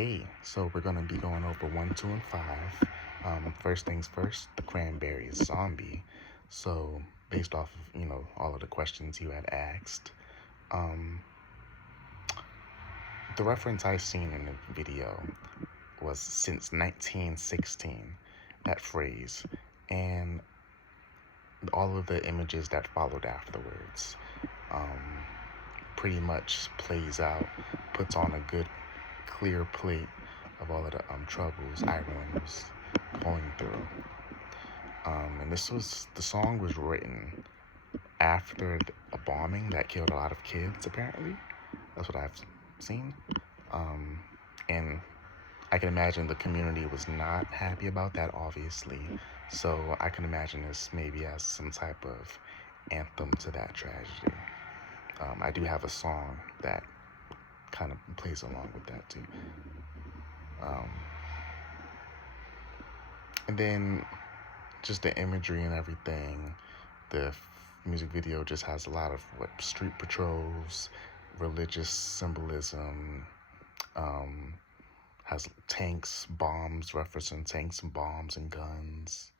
Hey, so we're gonna be going over one, two, and five. First things first, the Cranberries zombie. So based off of all of the questions you had asked, um, the reference I seen in the video was since 1916, that phrase, and all of the images that followed afterwards. Um, Pretty much plays out, puts on a good, clear plate of all of the troubles Ireland was going through. And the song was written after a bombing that killed a lot of kids, apparently. That's what I've seen. Um, and I can imagine the community was not happy about that, obviously. So I can imagine this maybe as some type of anthem to that tragedy. I do have a song that kind of plays along with that too. Um, and then just the imagery and everything. The music video just has a lot of street patrols, religious symbolism, um, has tanks, bombs, referencing tanks and bombs and guns.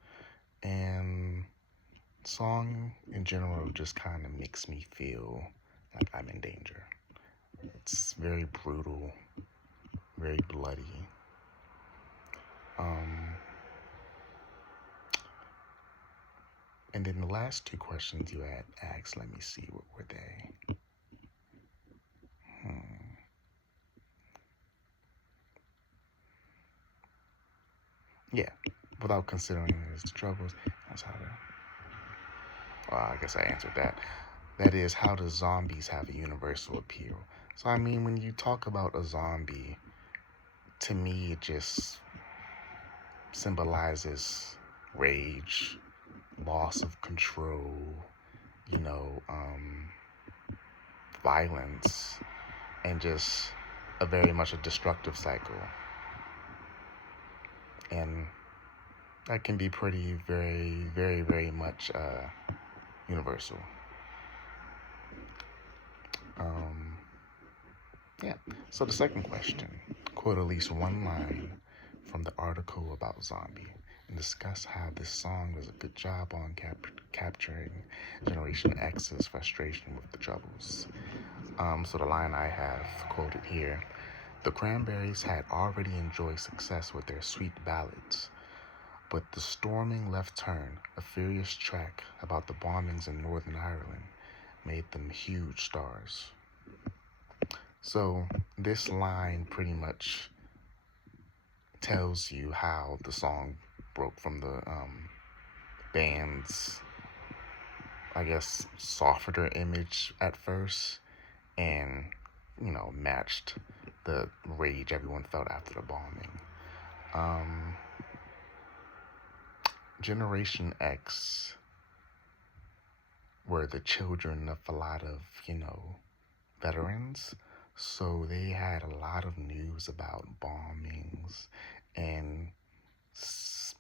And song in general just kind of makes me feel like I'm in danger. It's very brutal, very bloody. Um, and then the last two questions you had asked, let me see, what were they? Hmm. Yeah, without considering his troubles, that's how to. Well, I guess I answered that. That is, how do zombies have a universal appeal? So, I mean, when you talk about a zombie, to me, it just symbolizes rage, loss of control, you know, violence, and just a very much a destructive cycle. And that can be pretty, very much universal. Um, yeah. So the second question, quote at least one line from the article about Zombie and discuss how this song does a good job on capturing Generation X's frustration with the troubles. So the line I have quoted here, the Cranberries had already enjoyed success with their sweet ballads, but the storming left turn, a furious track about the bombings in Northern Ireland, made them huge stars. So this line pretty much tells you how the song broke from the band's, I guess, softer image at first, and matched the rage everyone felt after the bombing. Um, Generation X were the children of a lot of veterans, so they had a lot of news about bombings and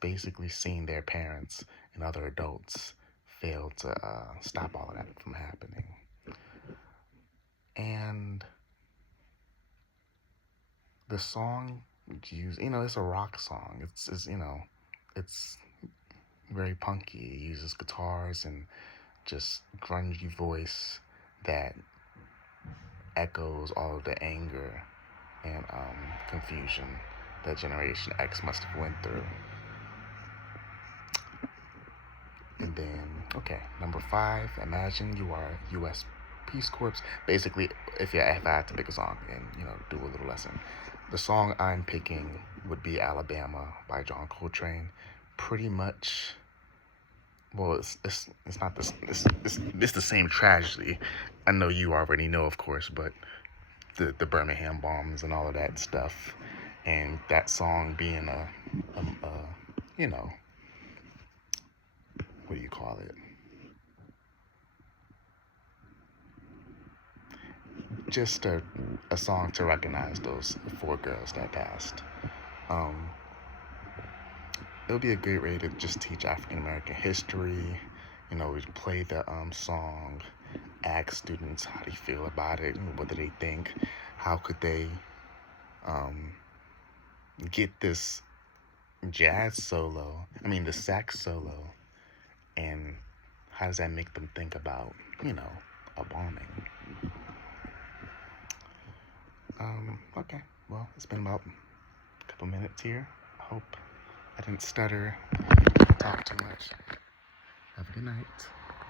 basically seeing their parents and other adults fail to stop all of that from happening. And the song it's a rock song. It's very punky. It uses guitars and just grungy voice that echoes all of the anger and confusion that Generation X must have went through. And then, okay, number five, imagine you are U.S. Peace Corps. Basically, if I had to pick a song and, do a little lesson, the song I'm picking would be Alabama by John Coltrane. Pretty much, well, it's not this, it's the same tragedy. I know you already know, of course, but the Birmingham bombs and all of that stuff. And that song being a what do you call it? Just a song to recognize those four girls that passed. Um, it would be a great way to just teach African American history. We play the song, ask students how they feel about it, what do they think, how could they um, get this jazz solo, the sax solo, and how does that make them think about, a bombing? Okay, well, it's been about a couple minutes here. I hope I didn't stutter, talk too much. Have a good night.